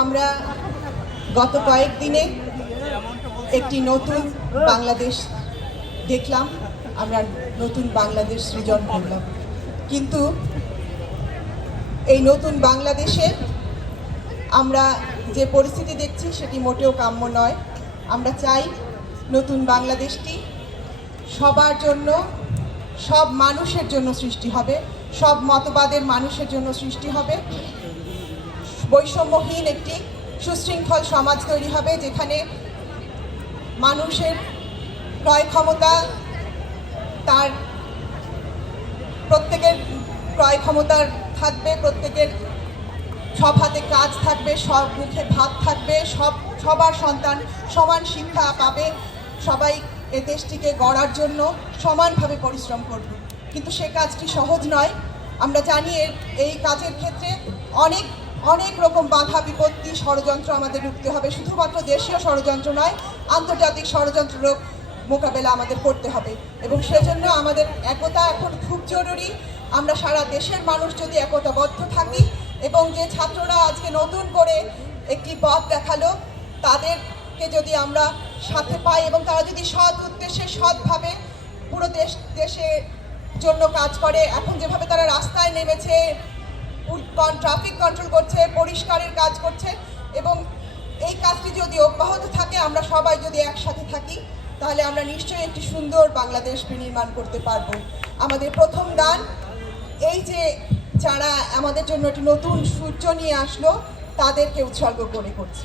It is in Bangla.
আমরা গত কয়েকদিনে একটি নতুন বাংলাদেশ দেখলাম, আমরা নতুন বাংলাদেশ সৃজন করলাম। কিন্তু এই নতুন বাংলাদেশে আমরা যে পরিস্থিতি দেখছি সেটি মোটেও কাম্য নয়। আমরা চাই নতুন বাংলাদেশটি সবার জন্য, সব মানুষের জন্য সৃষ্টি হবে, সব মতবাদের মানুষের জন্য সৃষ্টি হবে। বৈষম্যহীন একটি সুশৃঙ্খল সমাজ তৈরি হবে যেখানে মানুষের ক্রয় ক্ষমতা, তার প্রত্যেকের ক্রয় ক্ষমতার থাকবে, প্রত্যেকের সব হাতে কাজ থাকবে, সব মুখে ভাত থাকবে, সব, সবার সন্তান সমান শিক্ষা পাবে। সবাই এ দেশটিকে গড়ার জন্য সমানভাবে পরিশ্রম করবে। কিন্তু সে কাজটি সহজ নয়। আমরা জানি এই কাজের ক্ষেত্রে অনেক অনেক রকম বাধা বিপত্তি ষড়যন্ত্র আমাদের রুখতে হবে। শুধুমাত্র দেশীয় ষড়যন্ত্র নয়, আন্তর্জাতিক ষড়যন্ত্রেরও মোকাবেলা আমাদের করতে হবে। এবং সেজন্য আমাদের একতা এখন খুব জরুরি। আমরা সারা দেশের মানুষ যদি একতাবদ্ধ থাকি এবং যে ছাত্ররা আজকে নতুন করে একটি পথ দেখাল, তাদেরকে যদি আমরা সাথে পাই এবং তারা যদি সৎ উদ্দেশ্যে, সৎভাবে পুরো দেশ, দেশের জন্য কাজ করে, এখন যেভাবে তারা রাস্তায় নেমেছে ট্রাফিক কন্ট্রোল করছে, পরিষ্কারের কাজ করছে এবং এই কাজটি যদি অব্যাহত থাকে, আমরা সবাই যদি একসাথে থাকি, তাহলে আমরা নিশ্চয়ই একটি সুন্দর বাংলাদেশ বিনির্মাণ করতে পারব। আমাদের প্রথম গান, এই যে যারা আমাদের জন্য একটি নতুন সূর্য নিয়ে আসলো, তাদেরকে উৎসর্গ করে করছি।